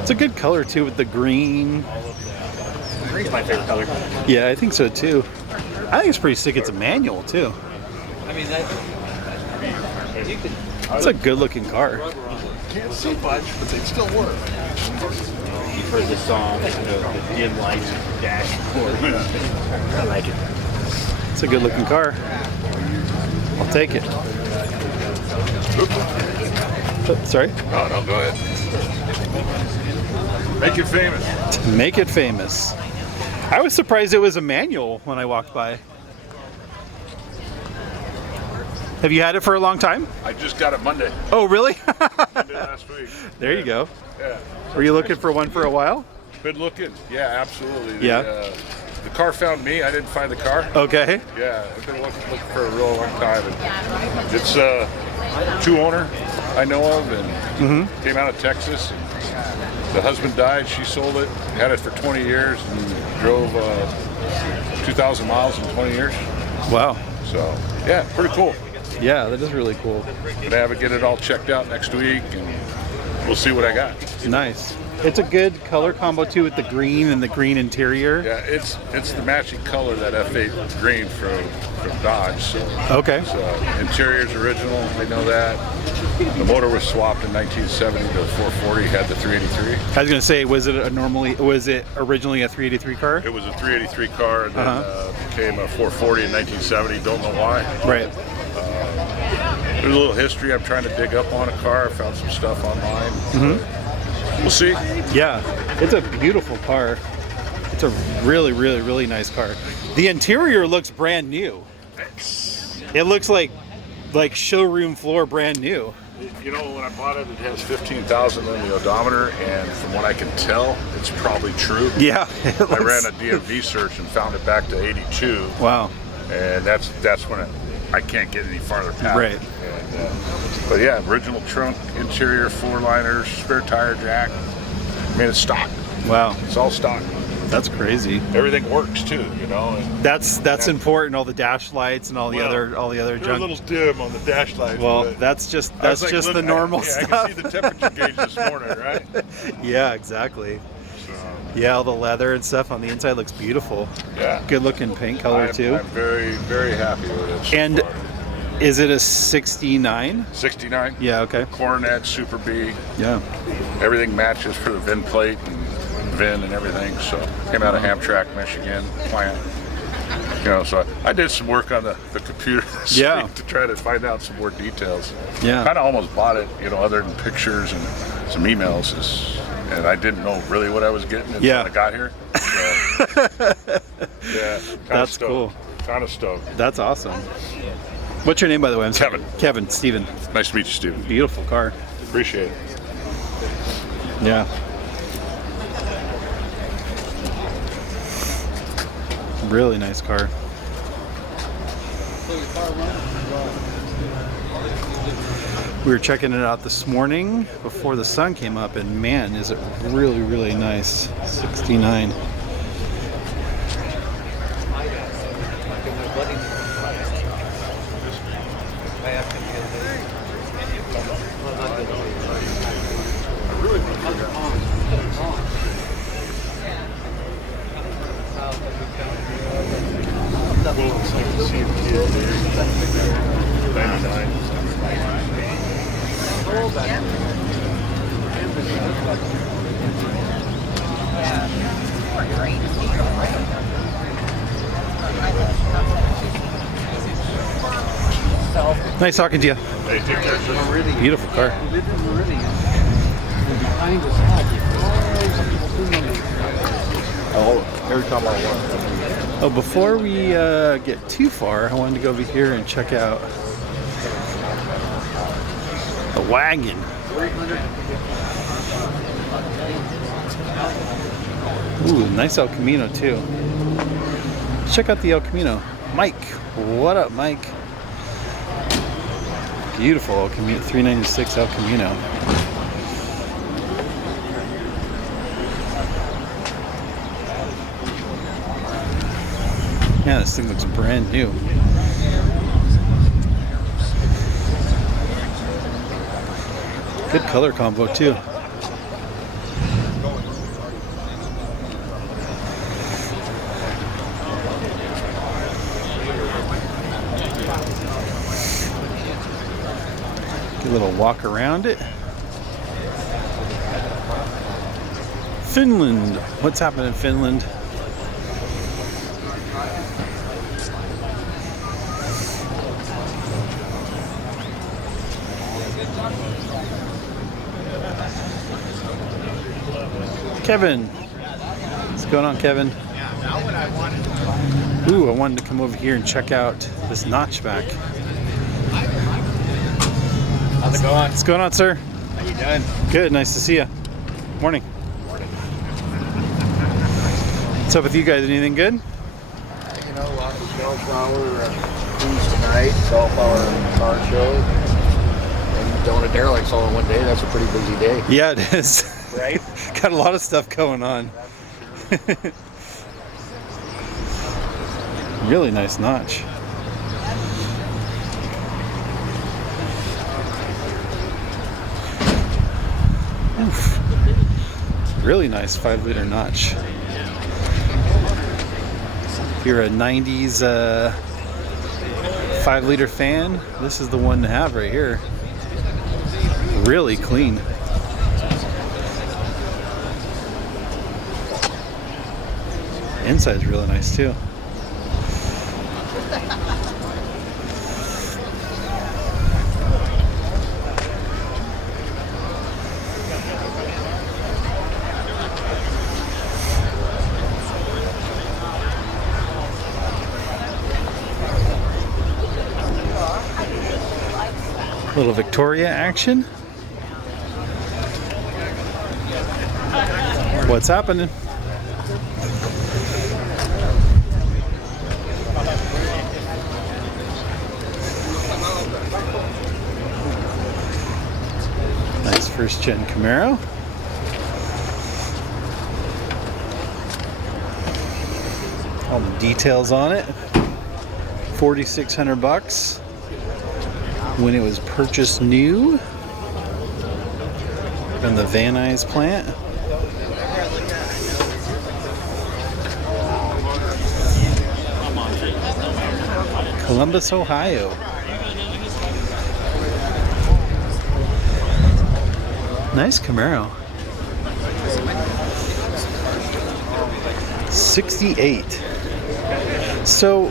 It's a good color too with the green. Green's my favorite color. Yeah, I think so too. I think it's pretty sick. It's a manual too. I mean, you could. It's a good looking car. Can't see much, but they still work. You've heard the song, the dim lights of the dashboard. I like it. It's a good looking car. I'll take it. Oh, sorry? Oh, no, go ahead. Make it famous. Make it famous. I was surprised it was a manual when I walked by. Have you had it for a long time? I just got it Monday. Oh, really? Monday last week. There you go. Yeah. Were you looking for one for a while? Good looking. Yeah, absolutely. Yeah. The car found me. I didn't find the car. Okay. Yeah, I've been looking for a real long time. And it's a two-owner I know of, and came out of Texas. And the husband died. She sold it. Had it for 20 years and drove 2,000 miles in 20 years. Wow. So yeah, pretty cool. Yeah, that is really cool. Gonna have it get it all checked out next week, and we'll see what I got. Nice. It's a good color combo too with the green and the green interior. Yeah, it's the matching color, that F8 green from Dodge. So, Okay. so interior's original. They know that. The motor was swapped in 1970 to a 440. Had the 383. I was gonna say, was it originally a 383 car? It was a 383 car, and then became a 440 in 1970. Don't know why. Right. There's a little history I'm trying to dig up on a car. I found some stuff online. We'll see. Yeah, it's a beautiful car. It's a really, really, really nice car. The interior looks brand new. It looks like showroom floor brand new. You know, when I bought it, it has 15,000 in the odometer, and from what I can tell, it's probably true. Yeah. I ran a DMV search and found it back to 82. Wow. And that's when I can't get any farther past. Right. And, but yeah, original trunk, interior, floor liners, spare tire jack. I mean, it's stock. Wow. It's all stock. That's crazy. Everything works too, you know. And That's important. All the dash lights and all the other they're junk. a little dim on the dash lights. Well, that's just the normal stuff. I can see the temperature gauge this morning, right? Yeah, exactly. So, Yeah, all the leather and stuff on the inside looks beautiful. yeah. Good looking paint color too. I'm very, very happy with it. So And far. is it a 69? 69. Yeah, okay. Coronet, Super B. Yeah. Everything matches for the VIN plate and VIN and everything. So came out of Hamtramck, Michigan plant. You know, so I did some work on the computer this Yeah. week to try to find out some more details. Yeah. Kind of almost bought it, you know, other than pictures and some emails. And I didn't know really what I was getting until I got here. So, yeah. That's cool. Kind of stoked. That's awesome. What's your name, by the way? I'm sorry. Kevin. Kevin, Steven. Nice to meet you, Steven. Beautiful car. Appreciate it. Yeah. Really nice car. We were checking it out this morning before the sun came up, and man, is it really, really nice. 69. Nice talking to you. Hey, take care, sir. Beautiful car. Oh, every time I want. Oh, before we get too far, I wanted to go over here and check out the wagon. Ooh, nice El Camino too. Let's check out the El Camino. Mike, what up, Mike? Beautiful El Camino, 396 El Camino. Yeah, this thing looks brand new. Good color combo too. Good little walk around it. Finland. What's happening in Finland? Kevin. What's going on, Kevin? Ooh, I wanted to come over here and check out this notchback. How's it going? What's going on, sir? How you doing? Good, nice to see you. Morning. What's up with you guys? Anything good? You know, a lot of golf hour cruise tonight, golf hour car show, and going to Derelicts all in one day. That's a pretty busy day. Yeah, it is. Right? Got a lot of stuff going on. Really nice notch. Oof. Really nice 5-liter notch. If you're a 90s 5-liter fan, this is the one to have right here. Really clean. Inside's really nice too. Little Victoria action. What's happening? Nice first gen Camaro. All the details on it. $4,600 when it was purchased new from the Van Nuys plant. Columbus, Ohio. Nice Camaro. 68. So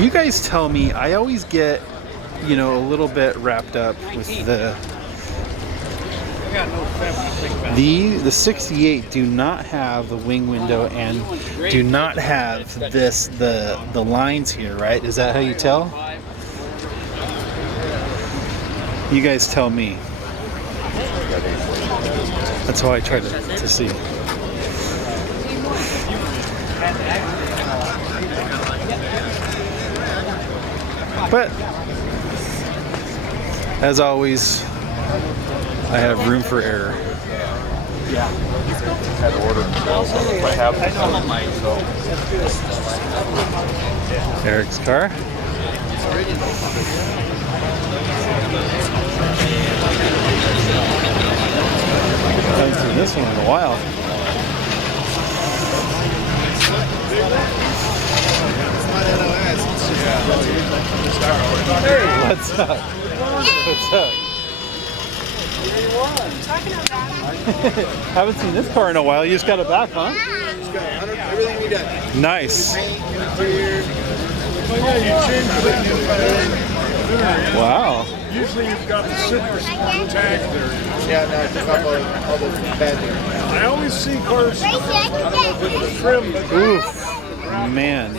you guys tell me, I always get, you know, a little bit wrapped up with the 68 do not have the wing window and do not have this the lines here, right? Is that how you tell? You guys tell me. That's how I try to see. But as always, I have room for error. Yeah. Had to order them so I have so. Eric's car. I haven't seen this one in a while. Hey, what's up? What's up? Haven't seen this car in a while. You just got it back, huh? It's got everything we done. Nice. Yeah. Wow. Usually you've got the silver tag there. Yeah, no, I took off all the bad things. I always see cars with the trim. Oof. Man.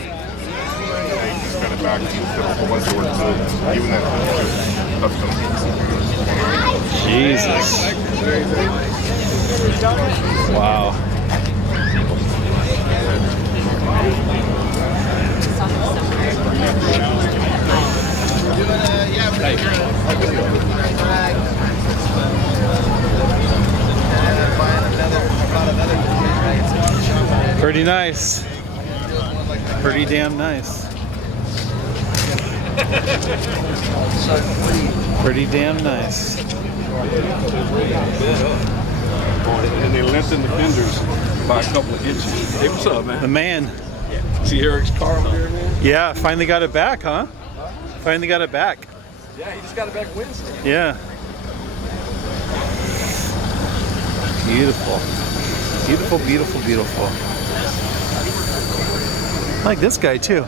Got it back. Even that Jesus. Wow. Pretty nice. Pretty damn nice. Pretty damn nice. And they lengthened the fenders by a couple of inches. Hey, what's up, man? The man. See Eric's car over there, man? Yeah, finally got it back, huh? Finally got it back. Yeah, he just got it back Wednesday. Yeah. Beautiful. Beautiful, beautiful, beautiful. I like this guy too.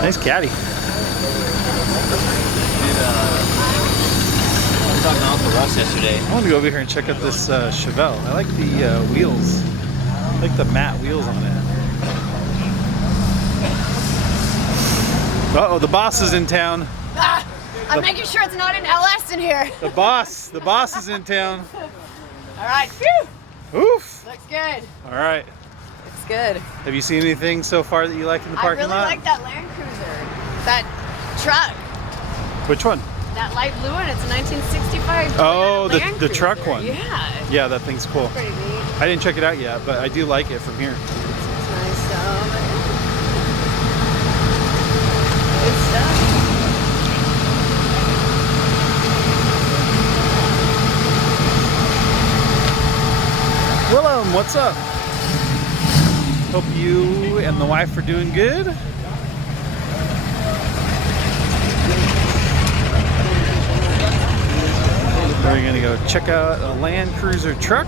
Nice caddy. I was talking to Uncle Russ yesterday. I want to go over here and check out this Chevelle. I like the wheels. I like the matte wheels on it. Uh-oh, the boss is in town. Ah, I'm making sure it's not an LS in here. The boss is in town. All right, phew. Oof. Looks good. All right. Looks good. Have you seen anything so far that you like in the I parking really lot? like that Land Cruiser. That truck. Which one? That light blue one. It's a 1965. Oh, Land the Cruiser. truck one. Yeah. Yeah, that thing's cool. Pretty neat. I didn't check it out yet, but I do like it from here. It's nice stuff. Good stuff. Willem, what's up? Hope you and the wife are doing good. We're gonna go check out a Land Cruiser truck.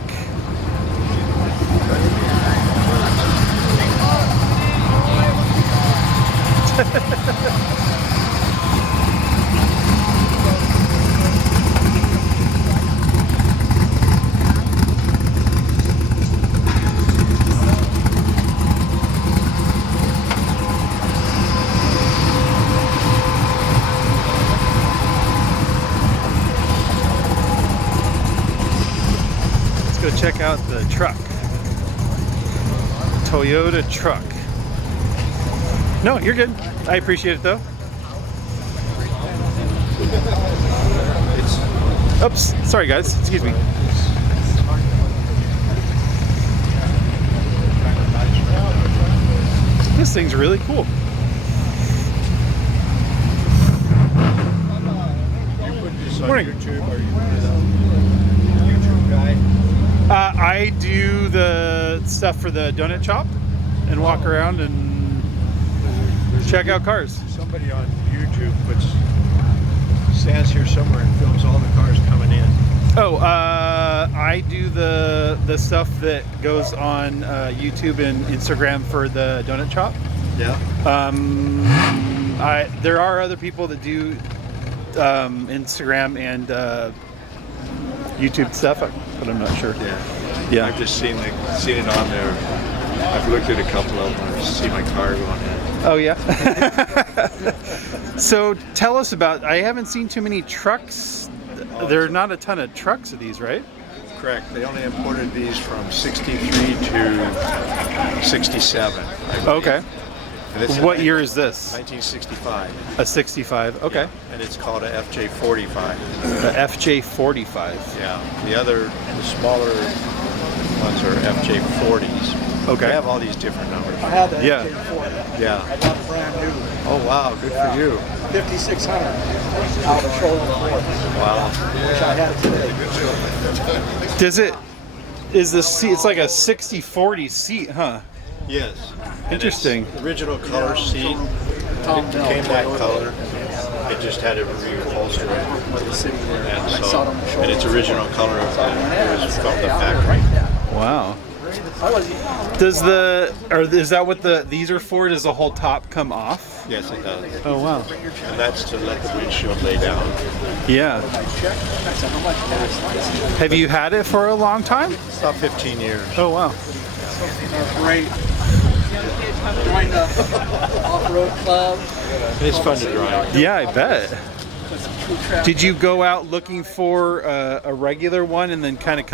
Let's go check out the truck. Toyota truck. No, you're good. I appreciate it though. Oops, sorry guys, excuse me. This thing's really cool. Morning. I do the stuff for the donut shop and walk around and check out cars. Somebody on YouTube stands here somewhere and films all the cars coming in. Oh, I do the stuff that goes on YouTube and Instagram for the donut shop. Yeah. There are other people that do Instagram and YouTube stuff, but I'm not sure. Yeah. I've just seen it on there. I've looked at a couple of them. I see my car going in. Oh yeah. So tell us about. I haven't seen too many trucks. There are not a ton of trucks of these, right? Correct. They only imported these from 63 to 67. Okay. And this What year is this? 1965. A 65. Okay. Yeah. And it's called a FJ45. The FJ45. Yeah. The smaller ones are FJ40s. Okay. They have all these different numbers. I had the Yeah. FJ40. Yeah. I got a brand new Oh wow, good for you. 5600 out of shoulder Ford. Wow. Wish I had it today. Does it? Is the seat? It's like a 60/40 seat, huh? Yes. And Interesting. it's the original color seat. It became that color. It just had it reupholstered. And its original color it was from the factory. Wow. Is that what these are for? Does the whole top come off? Yes, it does. Oh wow. And that's to let the windshield lay down. Yeah. Have you had it for a long time? About 15 years. Oh wow. Great. Joined the off-road club. It's fun to drive. Yeah, I bet. Did you go out looking for a regular one and then kind of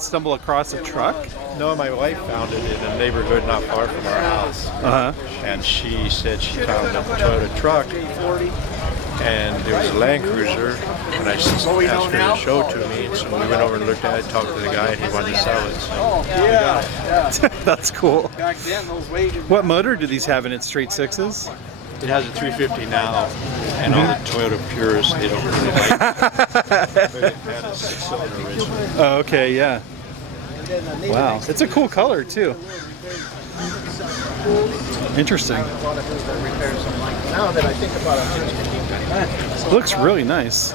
stumble across a truck? No, my wife found it in a neighborhood not far from our house. Uh-huh. And she said she found a Toyota truck. And it was a Land Cruiser. And I asked her to show it to me. And so we went over and looked at it, talked to the guy, and he wanted to sell it. So Yeah. That's cool. Back then, those wages. What motor do these have in it? Straight sixes? It has a 350 now, and all the Toyota purists, they don't really like it. But it had a 6-cylinder originally. Oh, okay, yeah. Wow, it's a cool color too. Interesting. Now that I think about it, Looks really nice.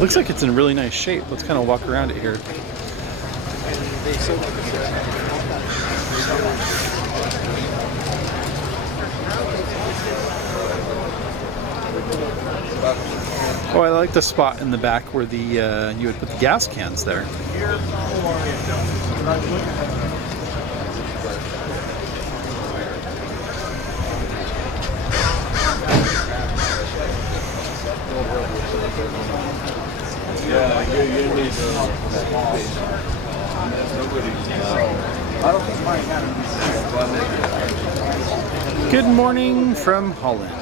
Looks like it's in really nice shape. Let's kind of walk around it here. Oh, I like the spot in the back where the you would put the gas cans there. Good morning from Holland.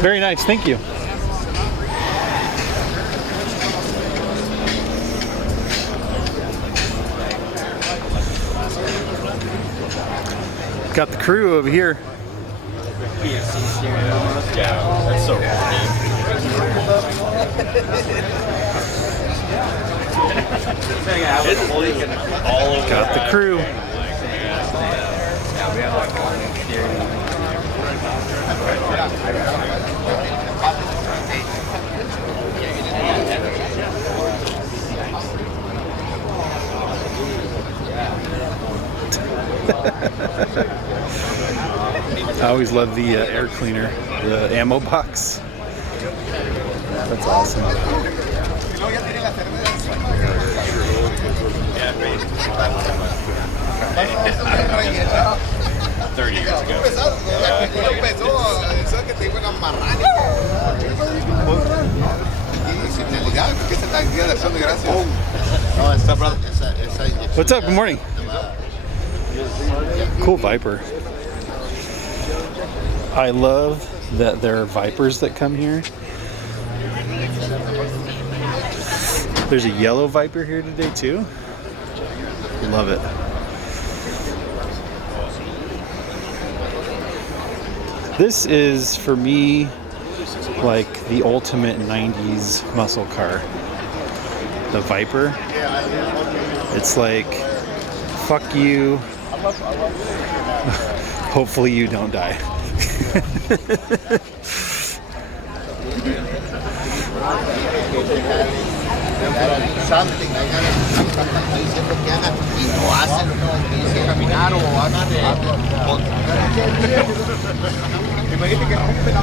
Very nice, thank you. Got the crew over here. Yeah, that's so Got the crew. Yeah, we have like all the exterior. I always love the air cleaner, the ammo box. That's awesome. 30 years ago. What's up? Good morning. Cool Viper. I love that there are Vipers that come here. There's a yellow Viper here today too. Love it. This is, for me, like the ultimate 90s muscle car. The Viper. It's like, fuck you. Hopefully you don't die. something, hay ganas de estoy diciendo que hagan y no hacen lo que dicen caminar o hagan imagínate que rompe la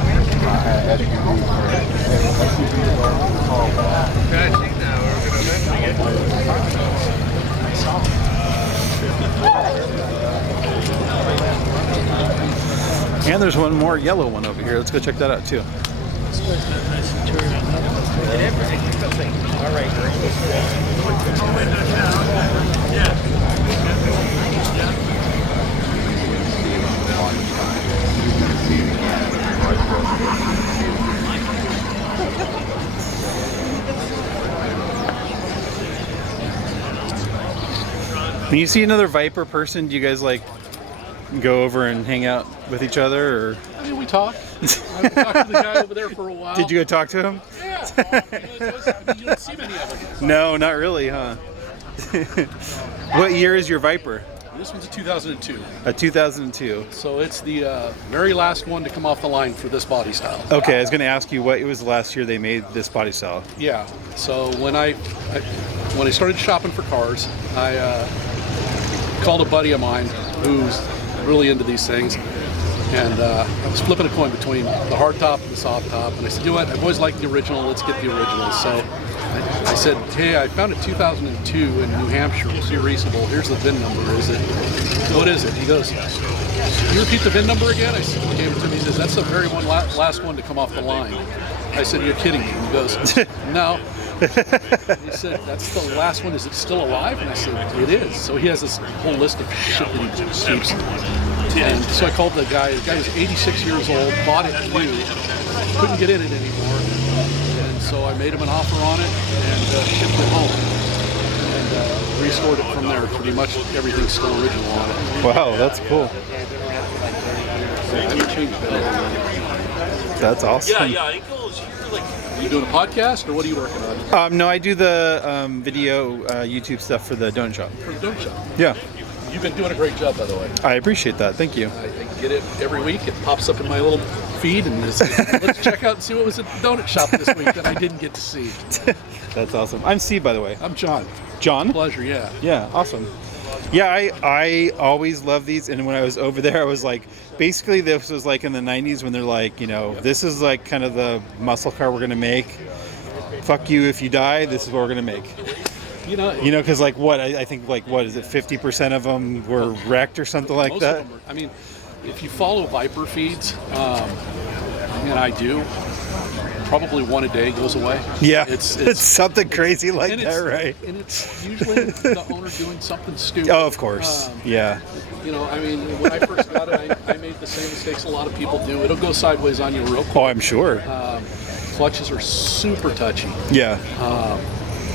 And there's one more yellow one over here. Let's go check that out too. When you see another Viper person, do you guys like go over and hang out with each other, or? I mean, we talk. I talked to the guy over there for a while. Did you go talk to him? Yeah. You don't see many of them. No, not really, huh? What year is your Viper? This one's a 2002. A 2002. So it's the very last one to come off the line for this body style. Okay, I was going to ask you what it was the last year they made this body style. Yeah. So when I started shopping for cars, I called a buddy of mine who's really into these things, and I was flipping a coin between the hard top and the soft top, and I said, you know what, I've always liked the original, let's get the original. So I said, hey, I found a 2002 in New Hampshire, it's reasonable, here's the VIN number, is it? What is it? He goes, "Can you repeat the VIN number again?" I said, he gave it to me. He says, "That's the very one last one to come off the line." I said, "You're kidding me." He goes, "No." He said, "That's the last one. Is it still alive?" And I said, "It is." So he has this whole list of shit that he keeps. And so I called the guy. The guy was 86 years old, bought it new, couldn't get in it anymore. And so I made him an offer on it and shipped it home. And restored it from there. Pretty much everything's still original on it. Wow, that's cool. I haven't changed that. That's awesome. Yeah, it goes here like. Are you doing a podcast or what are you working on? No, I do the video YouTube stuff for the donut shop. For the donut shop. Yeah. You've been doing a great job, by the way. I appreciate that. Thank you. I get it every week. It pops up in my little feed, and it says, let's check out and see what was at the donut shop this week that I didn't get to see. That's awesome. I'm Steve, by the way. I'm John. John? Pleasure, yeah. Yeah, awesome. Yeah, I always love these, and when I was over there, I was like, basically this was like in the 90s when they're like, you know, this is like kind of the muscle car we're going to make. Fuck you if you die, this is what we're going to make. You know, because like what, I think like, what is it, 50% of them were wrecked or something like that? Of them are, I mean, if you follow Viper feeds, and I do, probably one a day goes away. Yeah, it's something crazy like that, right? And it's usually the owner doing something stupid. Oh, of course. Yeah. You know, I mean, when I first got it, I made the same mistakes a lot of people do. It'll go sideways on you real quick. Oh, I'm sure. Clutches are super touchy. Yeah.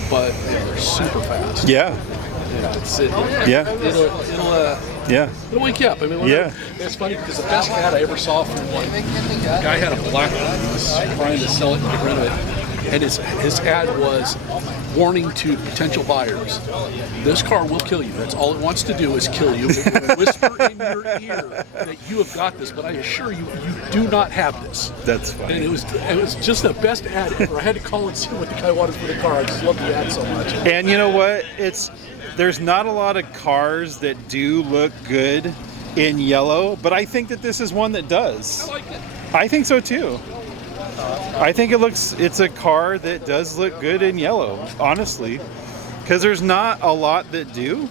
But they're super fast. Yeah. Yeah. Yeah. It'll wake you up. I mean, it's funny because the best ad I ever saw from one guy had a black one. He was trying to sell it and get rid of it. And his ad was warning to potential buyers. This car will kill you. That's all it wants to do is kill you. It will whisper in your ear that you have got this, but I assure you, you do not have this. That's funny. And it was just the best ad ever. I had to call and see what the guy wanted for the car. I just love the ad so much. And you know what? There's not a lot of cars that do look good in yellow, but I think that this is one that does. I like it. I think so too. I think it's a car that does look good in yellow, honestly, because there's not a lot that do.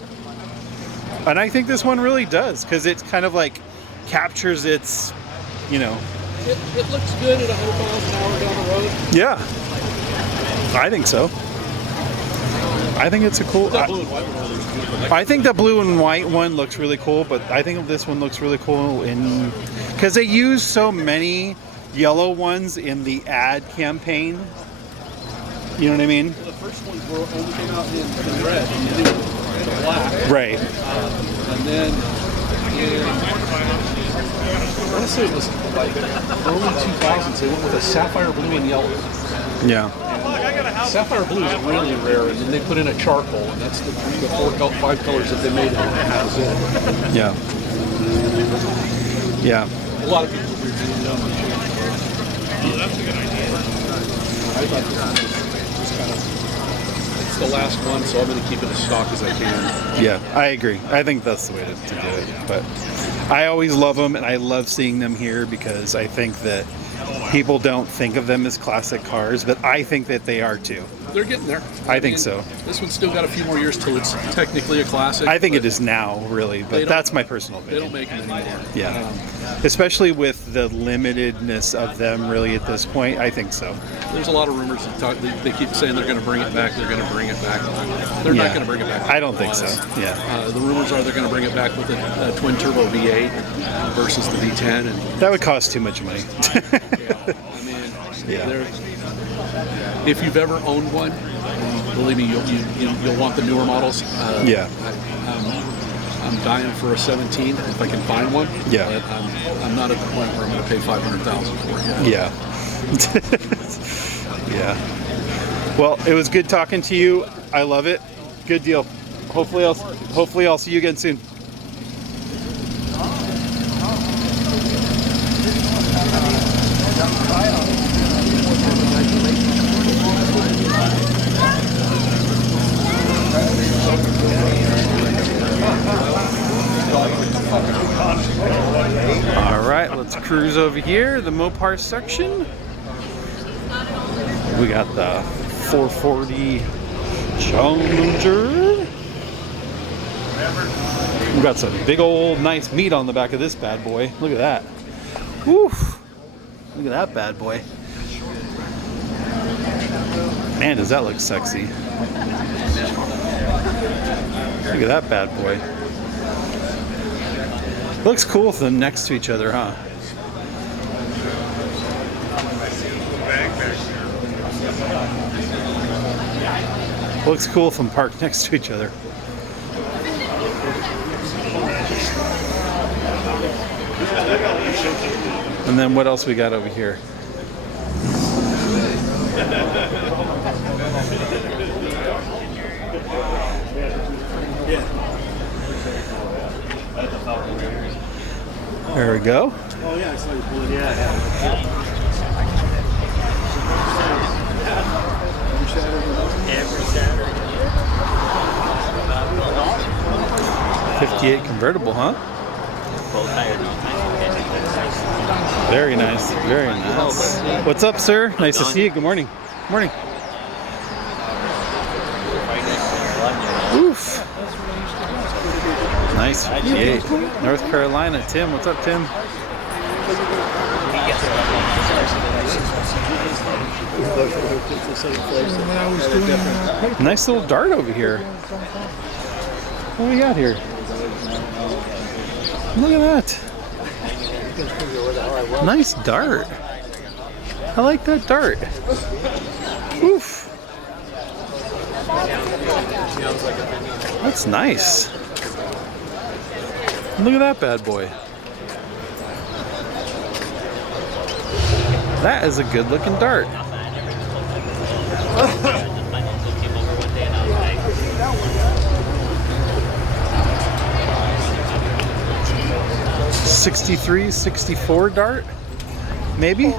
And I think this one really does, because it's kind of like captures its, you know. It looks good at 100 miles an hour down the road. Yeah, I think so. I think it's a cool. That blue and white one is beautiful. I think the blue and white one looks really cool, but I think this one looks really cool because they use so many yellow ones in the ad campaign. You know what I mean? Well, the first ones only came out in red, and then it was black. Right. And then I want to say it was like early 2000s. They went with a sapphire blue and yellow. Yeah. Sapphire blue is really rare, and then they put in a charcoal, and that's the 5 colors that they made it has in. Yeah. Yeah. A lot of people do that. Oh, that's a good idea. I thought this was kind of, it's the last one, so I'm going to keep it as stock as I can. Yeah, I agree. I think that's the way to do it. But I always love them, and I love seeing them here because I think that people don't think of them as classic cars, but I think that they are too. They're getting there. I think so. This one's still got a few more years till it's technically a classic. I think it is now, really, but that's my personal opinion. They don't make them anymore. Yeah. Especially with the limitedness of them, really, at this point, I think so. There's a lot of rumors that they keep saying they're going to bring it back. They're going to bring it back. They're not going to bring it back. I don't think so. Yeah. The rumors are they're going to bring it back with a twin turbo V8 versus the V10, and that would cost too much money. If you've ever owned one, believe me, you'll want the newer models. I'm dying for a 17 if I can find one. Yeah. But I'm not at the point where I'm going to pay $500,000 for it yet. Yeah. Yeah. Well, it was good talking to you. I love it. Good deal. Hopefully I'll see you again soon. All right, let's cruise over here, the Mopar section. We got the 440 Challenger. We've got some big old nice meat on the back of this bad boy. Look at that. Woo! Look at that bad boy. Man, does that look sexy. Look at that bad boy. Looks cool with them next to each other, huh? Looks cool if them parked next to each other. And then what else we got over here? There we go. Oh yeah, it's like yeah. Every Saturday. 58 convertible, huh? Full tire, no tire. Very nice, very nice. What's up, sir? Nice to see you. Good morning. Morning. Oof. Nice 58. North Carolina. Tim, what's up, Tim? Nice little dart over here. What do we got here? Look at that. Nice dart. I like that dart. Oof. That's nice. Look at that bad boy. That is a good looking dart. '63, '64 dart, maybe?